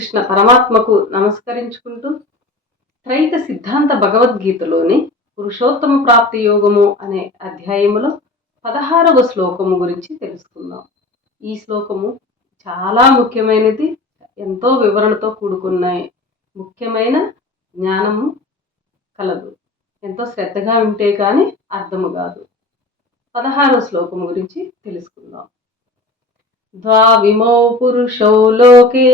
శ్రీకృష్ణ పరమాత్మకు నమస్కరించుకుంటూ త్రైత సిద్ధాంత భగవద్గీతలోని పురుషోత్తమ ప్రాప్తి యోగము అనే అధ్యాయములో 16వ శ్లోకము గురించి తెలుసుకుందాం. ఈ శ్లోకము చాలా ముఖ్యమైనది, ఎంతో వివరణతో కూడుకున్న ముఖ్యమైన జ్ఞానము కలదు. ఎంతో శ్రద్ధగా ఉంటే కానీ అర్థము కాదు. 16వ శ్లోకము గురించి తెలుసుకుందాం. ద్వావిమౌ పురుషౌ లోకే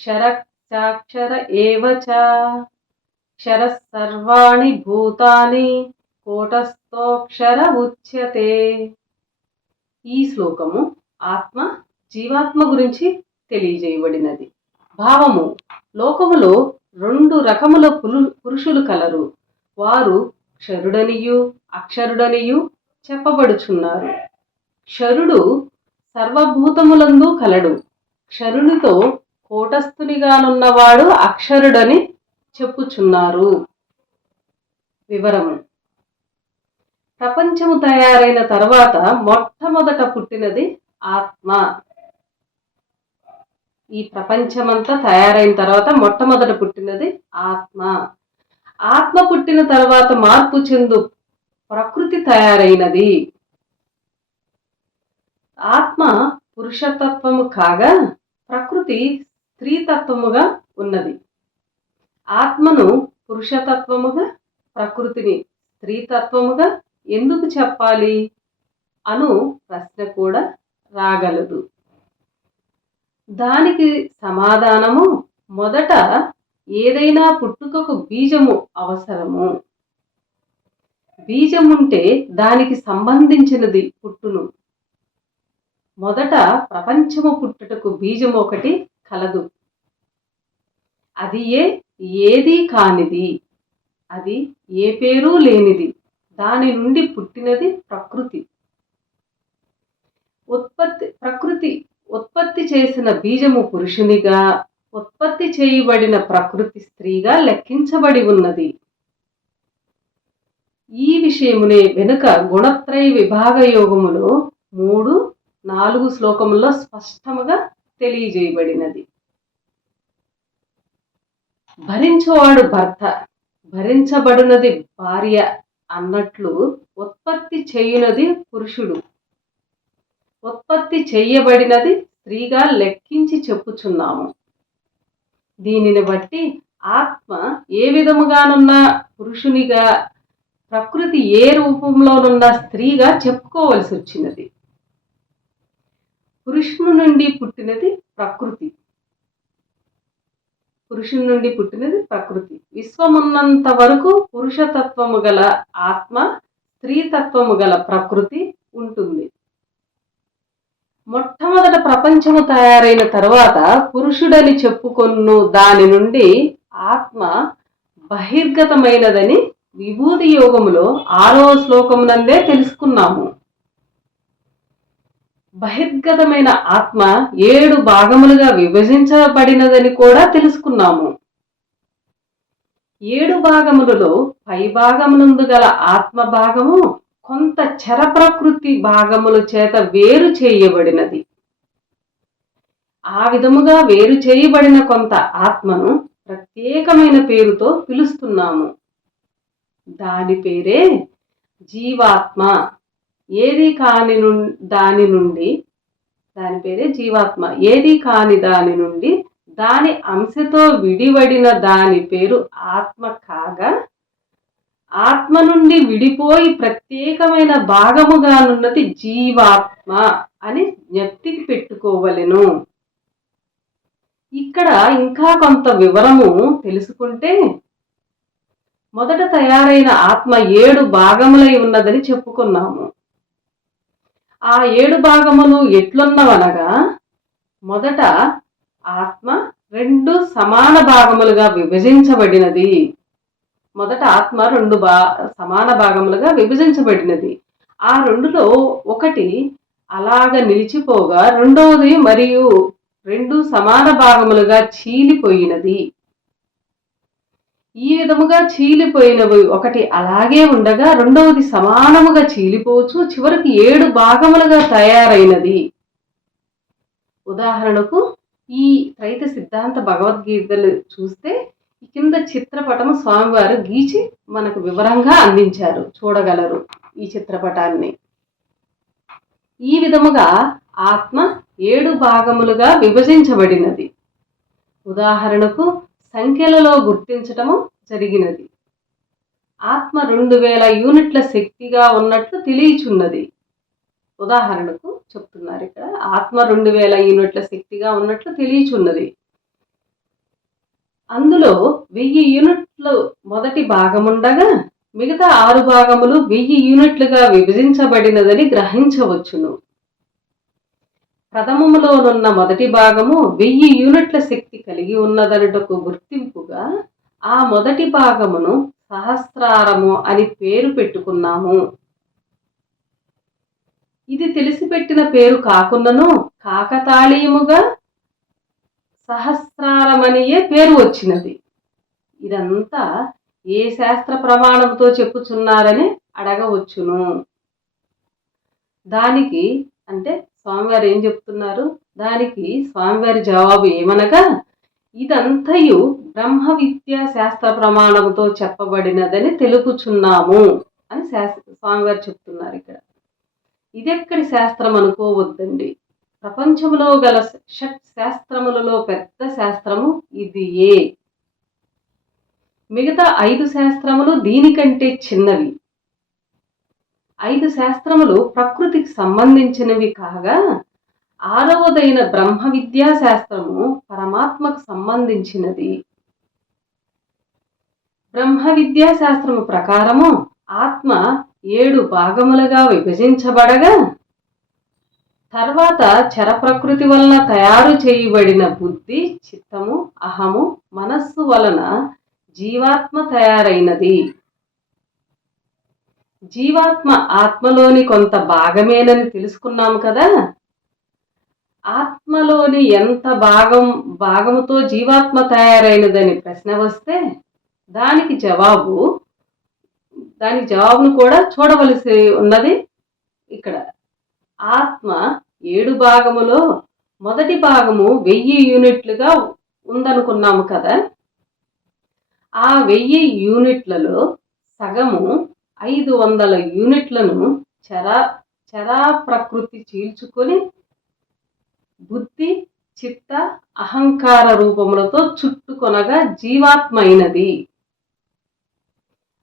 క్షరక్షర ఏవ చ క్షరః సర్వాణి భూతాని కూటస్థోక్షర ఉచ్యతే. ఈ శ్లోకము ఆత్మ జీవాత్మ గురించి తెలియజేయబడినది. భావము: లోకములో 2 రకముల పురుషులు కలరు. వారు క్షరుడనియు అక్షరుడనియు చెప్పబడుచున్నారు. క్షరుడు సర్వభూతములందు కలడు. క్షరునితో కూటస్థునిగానున్నవాడు అక్షరుడని చెప్పుచున్నారు. వివరము: ప్రపంచము తయారైన తర్వాత మొట్టమొదట పుట్టినది ఆత్మ. ఈ ప్రపంచమంతా తయారైన తర్వాత మొట్టమొదట పుట్టినది ఆత్మ. ఆత్మ పుట్టిన తర్వాత మార్పు చెందు ప్రకృతి తయారైనది. ఆత్మ పురుషతత్వము కాగా ప్రకృతి స్త్రీతత్వముగా ఉన్నది. ఆత్మను పురుషతత్వముగా, ప్రకృతిని స్త్రీతత్వముగా ఎందుకు చెప్పాలి అను ప్రశ్న కూడా రాగలదు. దానికి సమాధానము: మొదట ఏదైనా పుట్టుకకు బీజము అవసరము. బీజముంటే దానికి సంబంధించినది పుట్టును. మొదట ప్రపంచము పుట్టుటకు బీజము ఒకటి కలదు. అది ఏదీ కానిది, అది ఏ పేరు లేనిది. దాని నుండి పుట్టినది ప్రకృతి. ప్రకృతి ఉత్పత్తి చేసిన బీజము పురుషునిగా, ఉత్పత్తి చేయబడిన ప్రకృతి స్త్రీగా లెక్కించబడి ఉన్నది. ఈ విషయమునే వెనుక గుణత్రయ విభాగ యోగములో 3-4 శ్లోకముల్లో స్పష్టముగా తెలియజేయబడినది. భరించువాడు భర్త, భరించబడినది భార్య అన్నట్లు ఉత్పత్తి చేయునది పురుషుడు, ఉత్పత్తి చేయబడినది స్త్రీగా లెక్కించి చెప్పుచున్నాము. దీనిని బట్టి ఆత్మ ఏ విధముగానున్న పురుషునిగా, ప్రకృతి ఏ రూపంలోనున్న స్త్రీగా చెప్పుకోవలసి వచ్చినది. పురుషుని నుండి పుట్టినది ప్రకృతి. పురుషుని నుండి పుట్టినది ప్రకృతి. విశ్వమున్నంత వరకు పురుషతత్వము గల ఆత్మ, స్త్రీతత్వము గల ప్రకృతి ఉంటుంది. మొట్టమొదట ప్రపంచము తయారైన తర్వాత పురుషుడని చెప్పుకొను దాని నుండి ఆత్మ బహిర్గతమైనదని విభూతి యోగములో 6వ శ్లోకమునందే తెలుసుకున్నాము. బహిర్గతమైన ఆత్మ 7 భాగములుగా విభజించబడినదని కూడా తెలుసుకున్నాము. 7 భాగములలో పై భాగమునందు గల ఆత్మ భాగము కొంత చర ప్రకృతి భాగముల చేత వేరు చేయబడినది. ఆ విధముగా వేరు చేయబడిన కొంత ఆత్మను ప్రత్యేకమైన పేరుతో పిలుస్తున్నాము. దాని పేరే జీవాత్మ. ఏది కాని దాని నుండి, దాని పేరే జీవాత్మ. ఏది కాని దాని నుండి దాని అంశతో విడివడిన దాని పేరు ఆత్మ కాగా, ఆత్మ నుండి విడిపోయి ప్రత్యేకమైన భాగముగానున్నది జీవాత్మ అని జ్ఞప్తికి పెట్టుకోవలెను. ఇక్కడ ఇంకా కొంత వివరము తెలుసుకుంటే, మొదట తయారైన ఆత్మ 7 భాగములై ఉన్నదని చెప్పుకున్నాము. ఆ 7 భాగములు ఎట్లున్నవనగా, మొదట ఆత్మ 2 సమాన భాగములుగా విభజించబడినది. మొదట ఆత్మ 2 సమాన భాగములుగా విభజించబడినది. ఆ 2లో ఒకటి అలాగ నిలిచిపోగా, రెండవది మరియు 2 సమాన భాగములుగా చీలిపోయినది. ఈ విధముగా చీలిపోయినవి ఒకటి అలాగే ఉండగా, రెండవది సమానముగా చీలిపోవచ్చు, చివరికి 7 భాగములుగా తయారైనది. ఉదాహరణకు ఈ త్రైత సిద్ధాంత భగవద్గీతలు చూస్తే కింద చిత్రపటము స్వామివారు గీచి మనకు వివరంగా అందించారు, చూడగలరు ఈ చిత్రపటాన్ని. ఈ విధముగా ఆత్మ 7 భాగములుగా విభజించబడినది. ఉదాహరణకు సంఖ్యలలో గుర్తించటము జరిగినది. ఆత్మ 2000 యూనిట్ల శక్తిగా ఉన్నట్లు తెలియచున్నది. ఉదాహరణకు చెప్తున్నారు ఇక్కడ, ఆత్మ 2000 యూనిట్ల శక్తిగా ఉన్నట్లు తెలియచున్నది. అందులో 1000 యూనిట్లు మొదటి భాగముండగా మిగతా 6 భాగములు 1000 యూనిట్లుగా విభజించబడినదని గ్రహించవచ్చును. ప్రథమములోనున్న మొదటి భాగము 1000 యూనిట్ల శక్తి కలిగి ఉన్నదనుటకు గుర్తింపుగా ఆ మొదటి భాగమును సహస్రారము అని పేరు పెట్టుకున్నాము. ఇది తెలిసిపెట్టిన పేరు కాకున్నను కాకతాళీయముగా సహస్రారమనియే పేరు వచ్చినది. ఇదంతా ఏ శాస్త్ర ప్రమాణంతో చెప్పుచున్నారని అడగవచ్చును. దానికి అంటే స్వామివారు ఏం చెప్తున్నారు, దానికి స్వామివారి జవాబు ఏమనగా, ఇదంతయు బ్రహ్మ విద్యా శాస్త్ర ప్రమాణంతో చెప్పబడినదని తెలుపుచున్నాము అని స్వామివారు చెప్తున్నారు. ఇక్కడ ఇదెక్కడి శాస్త్రం అనుకోవద్దండి. ప్రపంచంలో గల షట్ శాస్త్రములలో పెద్ద శాస్త్రము ఇది. మిగతా 5 శాస్త్రములు దీనికంటే చిన్నవి. 5 శాస్త్రములు ప్రకృతికి సంబంధించినవి కాగా 6వదైన బ్రహ్మ విద్యా శాస్త్రము పరమాత్మకు సంబంధించినది. బ్రహ్మ విద్యా శాస్త్రము ప్రకారము ఆత్మ 7 భాగములుగా విభజించబడగా తర్వాత చర ప్రకృతి వలన తయారు చేయబడిన బుద్ధి, చిత్తము, అహము, మనస్సు వలన జీవాత్మ తయారైనది. జీవాత్మ ఆత్మలోని కొంత భాగమేనని తెలుసుకున్నాము కదా. ఆత్మలోని ఎంత భాగముతో జీవాత్మ తయారైనదని ప్రశ్న వస్తే దానికి జవాబును కూడా చూడవలసి ఉన్నది. ఇక్కడ ఆత్మ 7 భాగములో మొదటి భాగము 1000 యూనిట్లుగా ఉందనుకున్నాము కదా. ఆ 1000 యూనిట్లలో సగము 500 యూనిట్లను చరా ప్రకృతి చీల్చుకొని బుద్ధి, చిత్త, అహంకార రూపములతో చుట్టుకొనగా జీవాత్మ అయినది.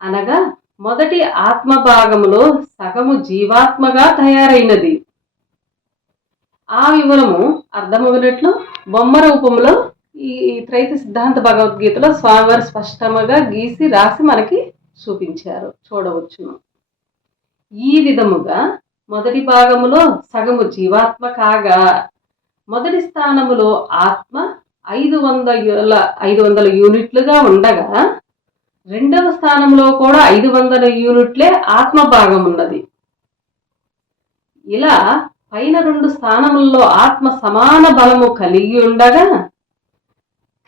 అనగా మొదటి ఆత్మ భాగములో సగము జీవాత్మగా తయారైనది. ఆ వివరము అర్థమవునట్లు బొమ్మ రూపంలో ఈ త్రైత సిద్ధాంత భగవద్గీతలో స్వామివారు స్పష్టంగా గీసి రాసి మనకి చూపించారు, చూడవచ్చును. ఈ విధముగా మొదటి భాగములో సగము జీవాత్మ కాగా మొదటి స్థానములో ఆత్మ 500 యూనిట్లుగా ఉండగా రెండవ స్థానంలో కూడా 500 యూనిట్లే ఆత్మ భాగం ఉన్నది. ఇలా పైన 2 స్థానముల్లో ఆత్మ సమాన బలము కలిగి ఉండగా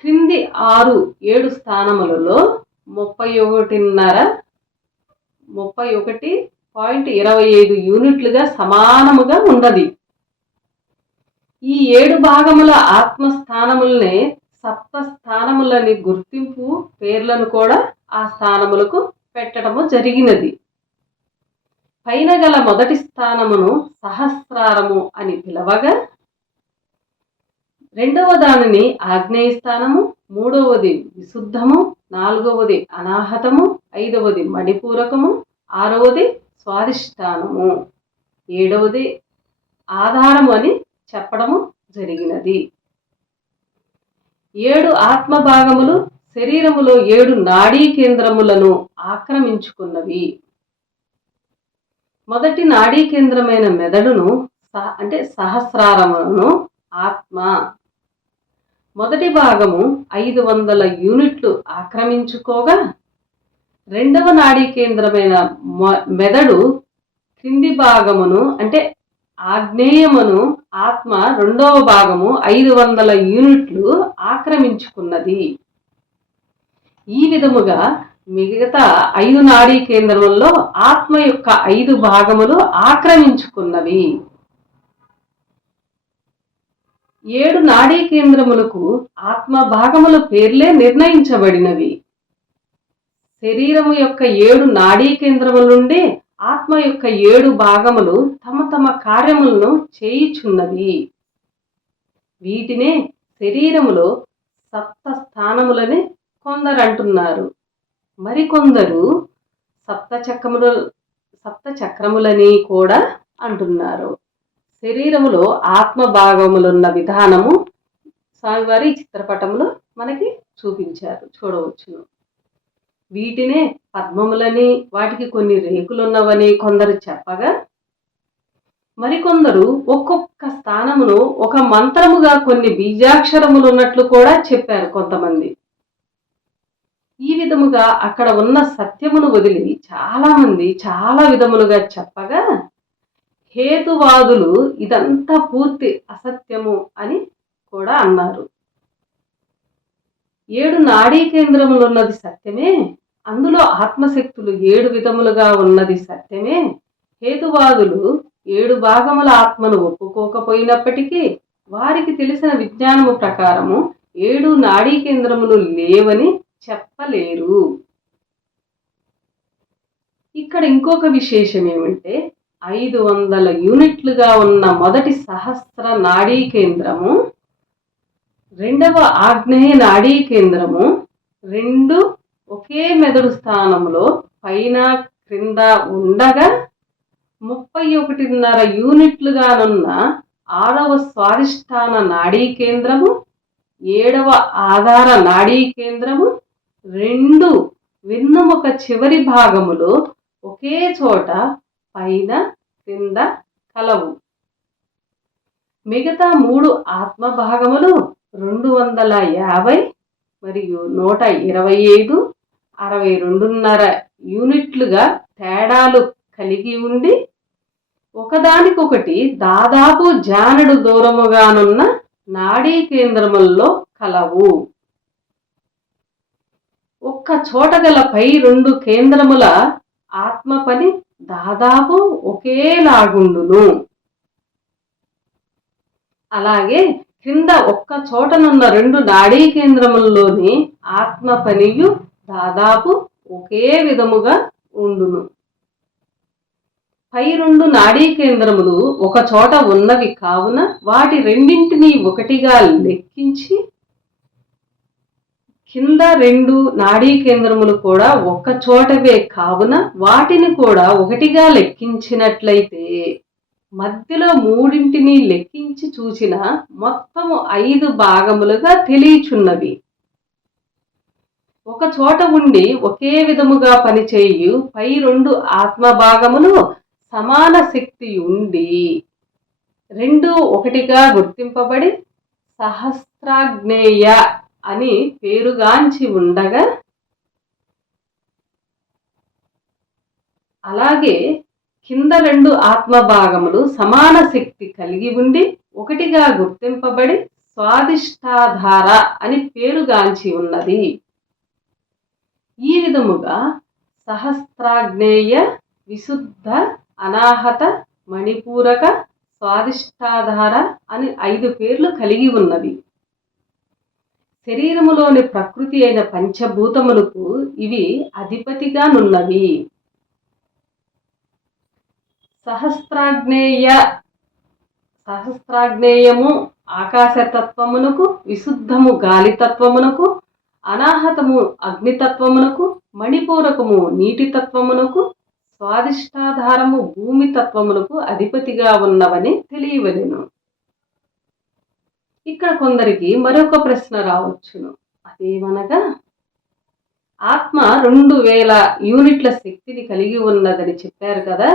క్రింది 6-7 స్థానములలో 31.25 యూనిట్లుగా సమానముగా ఉన్నది. ఈ 7 భాగముల ఆత్మస్థానములనే సప్త స్థానములని గుర్తింపు పేర్లను కూడా ఆ స్థానములకు పెట్టడము జరిగినది. పైన గల మొదటి స్థానమును సహస్రారము అని పిలవగా రెండవ దానిని ఆగ్నేయ స్థానము, మూడవది విశుద్ధము, నాలుగవది అనాహతము, 5వది మణిపూరకము, 6వది స్వాధిష్టానము, 7వది ఆధారము అని చెప్పడము జరిగినది. 7 ఆత్మ భాగములు శరీరములో 7 నాడీ కేంద్రములను ఆక్రమించుకున్నవి. మొదటి నాడీ కేంద్రమైన మెదడును అంటే సహస్రారమును ఆత్మ మొదటి భాగము 500 యూనిట్లు ఆక్రమించుకోగా రెండవ నాడీ కేంద్రమైన మెదడు క్రింది భాగమును అంటే ఆగ్నేయమును ఆత్మ రెండవ భాగము 500 యూనిట్లు ఆక్రమించుకున్నది. ఈ విధముగా మిగతా 5 నాడీ కేంద్రములలో ఆత్మ యొక్క 5 భాగములు ఆక్రమించుకున్నవి. 7 నాడీ కేంద్రములకు ఆత్మ భాగముల పేర్లే నిర్ణయించబడినవి. శరీరము యొక్క 7 నాడీ కేంద్రముల నుండి ఆత్మ యొక్క 7 భాగములు తమ తమ కార్యములను చేయుచున్నవి. వీటినే శరీరములో సప్త స్థానములని కొందరు అంటున్నారు. మరికొందరు సప్త చక్రములని కూడా అంటున్నారు. శరీరములో ఆత్మ భాగములున్న విధానము స్వామివారి చిత్రపటంలో మనకి చూపించారు, చూడవచ్చును. వీటినే పద్మములని, వాటికి కొన్ని రేకులున్నవని కొందరు చెప్పగా, మరికొందరు ఒక్కొక్క స్థానమును ఒక మంత్రముగా కొన్ని బీజాక్షరములు ఉన్నట్లు కూడా చెప్పారు కొంతమంది. ఈ విధముగా అక్కడ ఉన్న సత్యమును వదిలి చాలా మంది చాలా విధములుగా చెప్పగా, హేతువాదులు ఇదంతా పూర్తి అసత్యము అని కూడా అన్నారు. 7 నాడీ కేంద్రములు ఉన్నది సత్యమే, అందులో ఆత్మశక్తులు 7 విధములుగా ఉన్నది సత్యమే. హేతువాదులు 7 భాగముల ఆత్మను ఒప్పుకోకపోయినప్పటికీ వారికి తెలిసిన విజ్ఞానము ప్రకారము 7 నాడీ కేంద్రములు లేవని చెప్పలేరు. ఇక్కడ ఇంకొక విశేషం ఏమంటే, 500 యూనిట్లుగా ఉన్న మొదటి సహస్ర నాడీ కేంద్రము, రెండవ ఆగ్నేయ నాడీ కేంద్రము 2 ఒకే మెదడు స్థానంలో పైన క్రింద ఉండగా, 31.5 యూనిట్లుగానున్న 6వ స్వాదిష్టాన నాడీ కేంద్రము, 7వ ఆధార నాడీ కేంద్రము 2 వెన్నుముక చివరి భాగములో ఒకే చోట పైన క్రింద కలవు. మిగతా 3 ఆత్మ భాగములు 250 మరియు 125, 62.5 యూనిట్లుగా తేడాలు కలిగి ఉండి ఒకదానికొకటి దాదాపు జానెడు దూరముగానున్న నాడీ కేంద్రముల్లో కలవు. ఒక్క చోట గల పై 2 కేంద్రముల ఆత్మ పని దాదాపు ఒకేలాగుండును. అలాగే క్రింద ఒక్క చోటనున్న 2 నాడీ కేంద్రముల్లోని ఆత్మ పనియు దాదాపు ఒకే విధముగా ఉండును. పై 2 నాడీ కేంద్రములు ఒక చోట ఉన్నవి కావున వాటి రెండింటినీ ఒకటిగా లెక్కించి, కింద 2 నాడీ కేంద్రములు కూడా ఒక్క చోటవే కావున వాటిని కూడా ఒకటిగా లెక్కించినట్లయితే మధ్యలో 3ంటిని లెక్కించి చూసిన మొత్తము 5 భాగములుగా తెలియచున్నవి. ఒక చోట ఉండి ఒకే విధముగా పనిచేయు పై 2 ఆత్మ భాగములు సమాన శక్తి ఉండి 2 ఒకటిగా గుర్తింపబడి సహస్రాగ్నేయ అని పేరుగాంచి ఉండగా, అలాగే కింద 2 ఆత్మ భాగములు సమాన శక్తి కలిగి ఉండి ఒకటిగా గుర్తింపబడి స్వాదిష్టాధార అని పేరుగాంచి ఉన్నది. ఈ విధముగా సహస్రాగ్నేయ, విశుద్ధ, అనాహత, మణిపూరక, స్వాదిష్టాధార అని 5 పేర్లు కలిగి ఉన్నవి. శరీరములోని ప్రకృతి అయిన పంచభూతములకు ఇవి అధిపతిగానున్నవి. సహస్రాగ్నేయము ఆకాశతత్వమునకు, విశుద్ధము గాలితత్వమునకు, అనాహతము అగ్నితత్వమునకు, మణిపూరకము నీటితత్వమునకు, స్వాదిష్టాధారము భూమి తత్వమునకు అధిపతిగా ఉన్నవని తెలియవలెను. ఇక్కడ కొందరికి మరొక ప్రశ్న రావచ్చును. అదేమనగా, ఆత్మ 2000 యూనిట్ల శక్తిని కలిగి ఉన్నదని చెప్పారు కదా,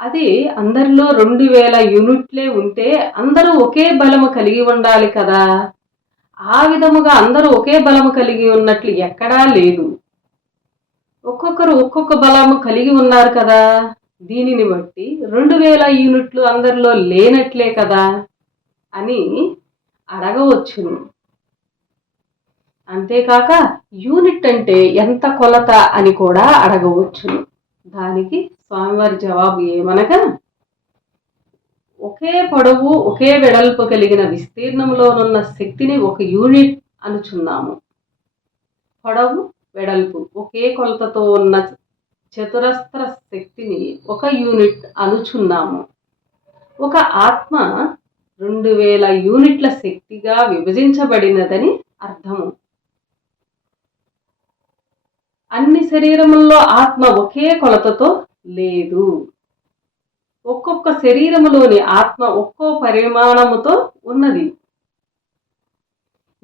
అది అందరిలో 2000 యూనిట్లే ఉంటే అందరూ ఒకే బలము కలిగి ఉండాలి కదా. ఆ విధముగా అందరూ ఒకే బలము కలిగి ఉన్నట్లు ఎక్కడా లేదు. ఒక్కొక్కరు ఒక్కొక్క బలము కలిగి ఉన్నారు కదా. దీనిని బట్టి 2000 యూనిట్లు అందరిలో లేనట్లే కదా అని అడగవచ్చును. అంతేకాక యూనిట్ అంటే ఎంత కొలత అని కూడా అడగవచ్చును. దానికి స్వామివారి జవాబు ఏమనగా, ఒకే పొడవు ఒకే వెడల్పు కలిగిన విస్తీర్ణంలోనున్న శక్తిని ఒక యూనిట్ అనుచున్నాము. పొడవు వెడల్పు ఒకే కొలతతో ఉన్న చతురస్ర శక్తిని ఒక యూనిట్ అనుచున్నాము. ఒక ఆత్మ 2000 యూనిట్ల శక్తిగా విభజించబడినదని అర్థము. అన్ని శరీరముల్లో ఆత్మ ఒకే కొలతతో లేదు. ఒక్కొక్క శరీరములోని ఆత్మ ఒక్కో పరిమాణముతో ఉన్నది.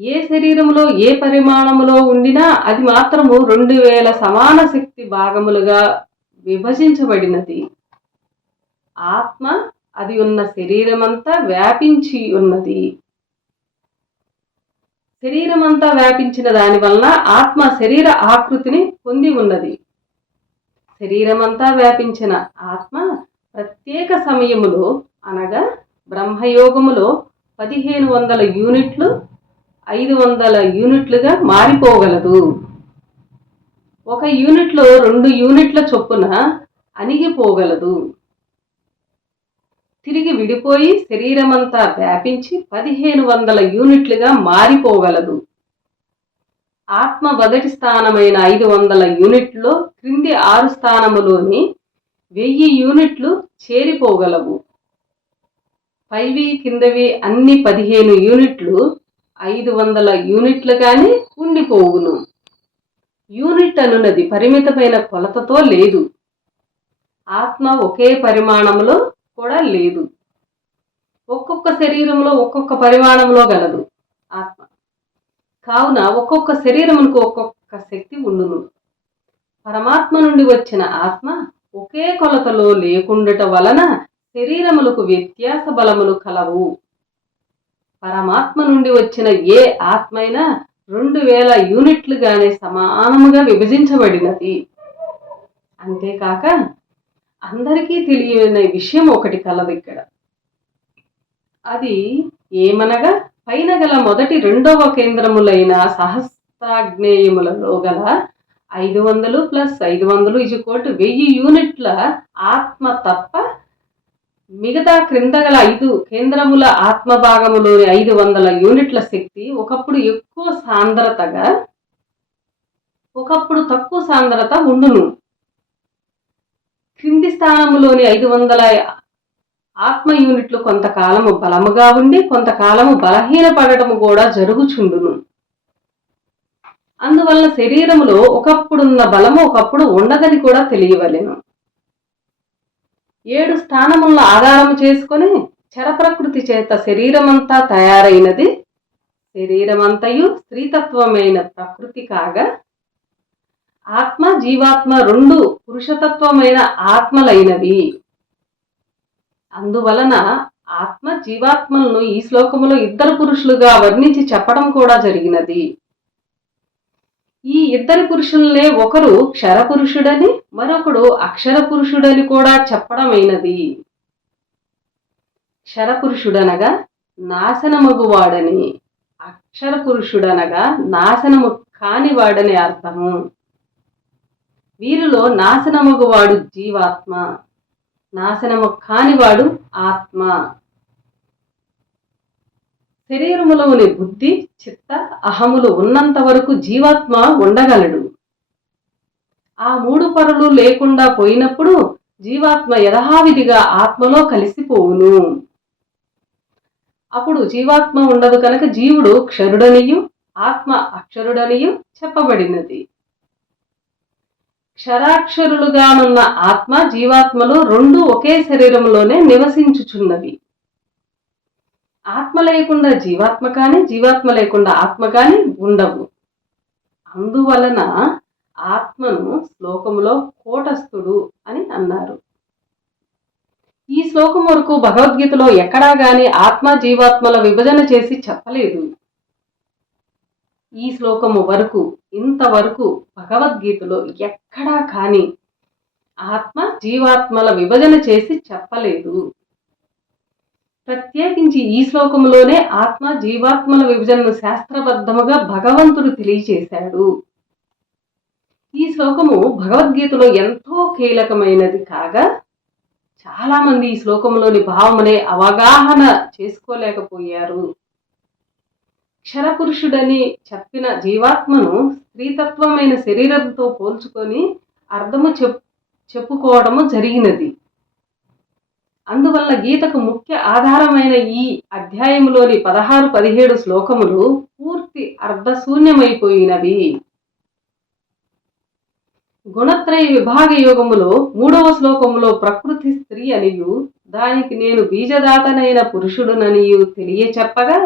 ఏ శరీరములో ఏ పరిమాణములో ఉండినా అది మాత్రము 2000 సమాన శక్తి భాగములుగా విభజించబడినది. ఆత్మ అది ఉన్న శరీరమంతా వ్యాపించి ఉన్నది. శరీరమంతా వ్యాపించిన దాని వలన ఆత్మ శరీర ఆకృతిని పొంది ఉన్నది. శరీరమంతా వ్యాపించిన ఆత్మ ప్రత్యేక సమయములో అనగా బ్రహ్మయోగములో 1500 యూనిట్లు 500 యూనిట్లుగా మారిపోగలదు. ఒక యూనిట్లో 2 యూనిట్ల చొప్పున అణిగిపోగలదు. తిరిగి విడిపోయి శరీరమంతా వ్యాపించి 1500 యూనిట్లుగా మారిపోగలదు. ఆత్మ మొదటి స్థానమైన 500 యూనిట్లో క్రింది 6 స్థానములోని 1000 యూనిట్లు చేరిపోగలవు. పైవి కిందవి అన్ని 15 యూనిట్లు 500 యూనిట్లుగానే ఉండిపోవును. యూనిట్ అనున్నది పరిమితమైన కొలతతో లేదు. ఆత్మ ఒకే పరిమాణంలో కూడా లేదు. ఒక్కొక్క శరీరంలో ఒక్కొక్క పరిమాణంలో గలదు ఆత్మ. కావున ఒక్కొక్క శరీరమునకు ఒక్కొక్క శక్తి ఉండును. పరమాత్మ నుండి వచ్చిన ఆత్మ ఒకే కొలతలో లేకుండట వలన శరీరములకు వ్యత్యాస బలములు కలవు. పరమాత్మ నుండి వచ్చిన ఏ ఆత్మైనా 2000 యూనిట్లుగానే సమానముగా విభజించబడినది. అంతేకాక అందరికీ తెలియని విషయం ఒకటి కలదు ఇక్కడ. అది ఏమనగా పైన గల మొదటి 2వ కేంద్రములైన సహస్రాగ్నేయములలో గల 500 + 500 1000 యూనిట్ల ఆత్మ తప్ప మిగతా క్రింద గల 5 కేంద్రముల ఆత్మభాగములోని 500 యూనిట్ల శక్తి ఒకప్పుడు ఎక్కువ సాంద్రతగా ఒకప్పుడు తక్కువ సాంద్రత ఉండును. క్రింది స్థానములోని 500 ఆత్మ యూనిట్లు కొంతకాలము బలముగా ఉండి కొంతకాలము బలహీనపడటము కూడా జరుగుచుండును. అందువల్ల శరీరములో ఒకప్పుడున్న బలము ఒకప్పుడు ఉండదని కూడా తెలియవలెను. 7 స్థానములను ఆధారము చేసుకొని చరప్రకృతి చేత శరీరమంతా తయారైనది. శరీరమంతయు స్త్రీతత్వమైన ప్రకృతి కాగా ఆత్మ జీవాత్మ 2 పురుషతత్వమైన ఆత్మలైనవి. అందువలన ఆత్మ జీవాత్మలను ఈ శ్లోకములో 2 పురుషులుగా వర్ణించి చెప్పడం కూడా జరిగినది. ఈ 2 పురుషులనే ఒకరు క్షరపురుషుడని మరొకడు అక్షర పురుషుడని కూడా చెప్పడమైనది. క్షరపురుషుడనగా నాశనమగువాడని, అక్షర పురుషుడనగా నాశనము కానివాడని అర్థము. వీరిలో నాశనమగువాడు జీవాత్మ, నాశనము కానివాడు ఆత్మ. శరీరములోని బుద్ధి చిత్త అహములు ఉన్నంత వరకు జీవాత్మ ఉండగలడు. ఆ 3 పరులు లేకుండా పోయినప్పుడు జీవాత్మ యథావిధిగా ఆత్మలో కలిసిపోవును. అప్పుడు జీవాత్మ ఉండదు కనుక జీవుడు క్షరుడనియు ఆత్మ అక్షరుడనియు చెప్పబడినది. క్షరాక్షరులుగానున్న ఆత్మ జీవాత్మలు 2 ఒకే శరీరంలోనే నివసించుచున్నవి. ఆత్మ లేకుండా జీవాత్మ కానీ జీవాత్మ లేకుండా ఆత్మ కానీ ఉండవు. అందువలన ఆత్మను శ్లోకములో కూటస్థుడు అని అన్నారు. ఈ శ్లోకం వరకు భగవద్గీతలో ఎక్కడా గాని ఆత్మ జీవాత్మల విభజన చేసి చెప్పలేదు. ఈ శ్లోకము వరకు ఇంతవరకు భగవద్గీతలో ఎక్కడా కానీ ఆత్మ జీవాత్మల విభజన చేసి చెప్పలేదు. ప్రత్యేకించి ఈ శ్లోకములోనే ఆత్మ జీవాత్మల విభజనను శాస్త్రబద్ధముగా భగవంతుడు తెలియచేశాడు. ఈ శ్లోకము భగవద్గీతలో ఎంతో కీలకమైనది కాగా చాలా మంది ఈ శ్లోకంలోని భావమునే అవగాహన చేసుకోలేకపోయారు. క్షరపురుషుడని చెప్పిన జీవాత్మను స్త్రీతత్వమైన శరీరంతో పోల్చుకొని అర్థము చెప్పుకోవడము జరిగినది. అందువల్ల గీతకు ముఖ్య ఆధారమైన ఈ అధ్యాయములోని 16, 17 శ్లోకములు పూర్తి అర్థశూన్యమైపోయినవి. గుణత్రయ విభాగ యోగములో 3వ శ్లోకములో ప్రకృతి స్త్రీ అనియు దానికి నేను బీజదాతనైన పురుషుడుననియు తెలియచెప్పగా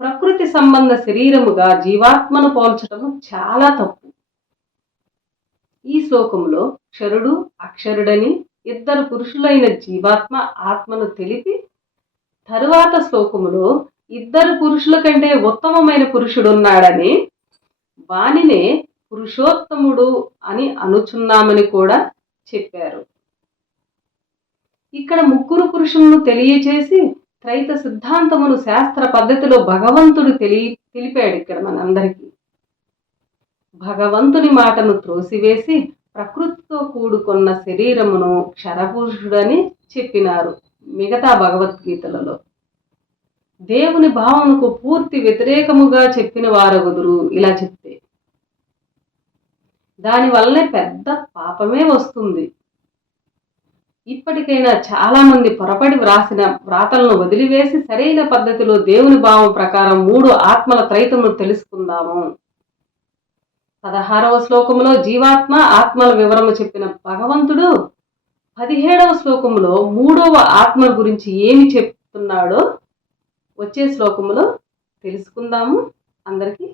ప్రకృతి సంబంధ శరీరముగా జీవాత్మను పోల్చటము చాలా తప్పు. ఈ శ్లోకంలో క్షరుడు అక్షరుడని ఇద్దరు పురుషులైన జీవాత్మ ఆత్మను తెలిపి తరువాత శ్లోకములో ఇద్దరు పురుషుల కంటే ఉత్తమమైన పురుషుడున్నాడని వానినే పురుషోత్తముడు అని అనుచున్నామని కూడా చెప్పారు. ఇక్కడ ముగ్గురు పురుషులను తెలియచేసి త్రైత సిద్ధాంతమును శాస్త్ర పద్ధతిలో భగవంతుడు తెలిపాడు. ఇక్కడ మనందరికీ భగవంతుని మాటను త్రోసివేసి ప్రకృతితో కూడుకున్న శరీరమును క్షరపురుషుడని చెప్పినారు మిగతా భగవద్గీతలలో. దేవుని భావనకు పూర్తి వ్యతిరేకముగా చెప్పిన వారగుదురు ఇలా చెప్తే. దానివల్లనే పెద్ద పాపమే వస్తుంది. ఇప్పటికైనా చాలా మంది పొరపడి వ్రాసిన వ్రాతలను వదిలివేసి సరైన పద్ధతిలో దేవుని భావం ప్రకారం 3 ఆత్మల త్రైతమును తెలుసుకుందాము. 16వ శ్లోకములో జీవాత్మ ఆత్మల వివరము చెప్పిన భగవంతుడు 17వ శ్లోకములో 3వ ఆత్మ గురించి ఏమి చెప్తున్నాడో వచ్చే శ్లోకములో తెలుసుకుందాము. అందరికీ